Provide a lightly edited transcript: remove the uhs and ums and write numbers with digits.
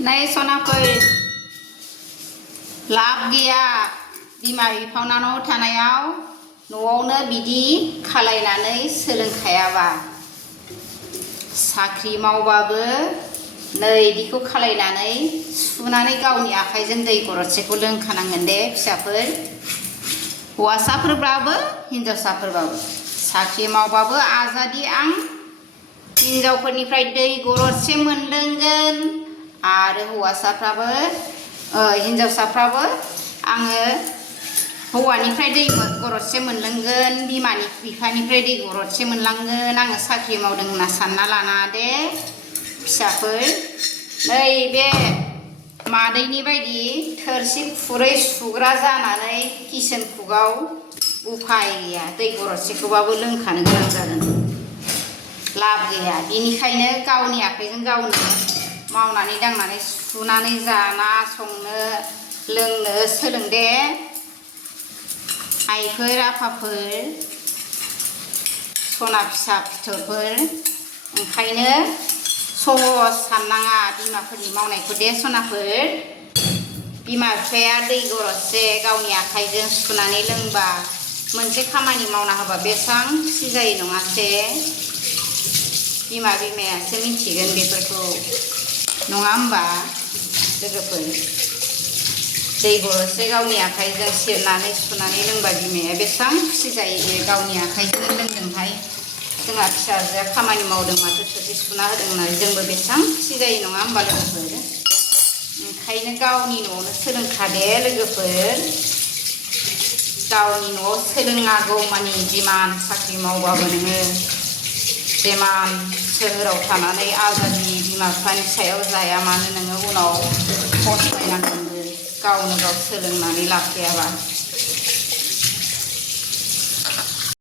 Này sonapwr लाब गैया बिमा बिफानाव थानायाव न'आवनो बिदि खालायनानै सोलोंखायाबा साख्रि मावबाबो नै बिदिखौ खालायनानै सुनानै गावनि आखाइजों दै गरदसेखौ लोंखानांगोन दे फिसाफोर हौवासाफोरबाबो हिनजावसाफोरबाबो साख्रि मावबाबो आजादि आं हिनजावफोरनिफ्राय दै गरदसे मोनलोंगोन आरो हौवासाफ्राबो हिनजावसाफ्राबो आङो हौवानिफ्राय दै गरदसे मोनलोंगोन बिमानि बिफानिफ्राय दै गरदसे मोनलांगोन आङो साख्रि मावदों होनना सानना लाना दे फिसाफोर नैबे मादैनि बायदि थोरसि खुरै सुग्रा जानानै किचेन कुकआव उफाय गैया दै गरदसेखौबाबो लोंखानो गोनां जागोन लाब गैया बिनिखायनो गावनि आखाइजों गावनो मावनानै दांनानै सुनानै जाना संनो लोंनो सोलों दे आइफोर आफाफोर सना फिसा फिथरफोर ओंखायनो सहस साननाङा बिमाफोरनि मावनायखौ दे सनाफोर बिमा बिफाया दै गरदसे गावनि आखाइजों सुनानै लोंबा मोनसे खामानि मावना होबा बेसेबां खुसि जायो नङासे बिमायासो मिथिगोन बेफोरखौ नङा होमबा लोगोफोर दै गरदसे गावनि आखाइजों सेरनानै सुनानै लोंबा बिमाया बेसेबां खुसि जायो गावनि आखाइजों लोंदोंहाय जोंहा फिसाजोआ खामानि मावदों माथो थोरसि सुना होदों होननानै जोंबो बेसेबां खुसि जायो नङा होमबा लोगोफोर ओंखायनो गावनि न'आवनो सोलोंखादे लोगोफोर गावनि न'आव सोलोंनांगौ मानि जिमान साख्रि मावबाबो नोङो जिमान सोहोराव थानानै आजादि बिमा बिफानि सायाव जाया मानो नोङो उनाव फस्थायनांगोनबो गावनो गाव सोलोंनानै लाखायाबा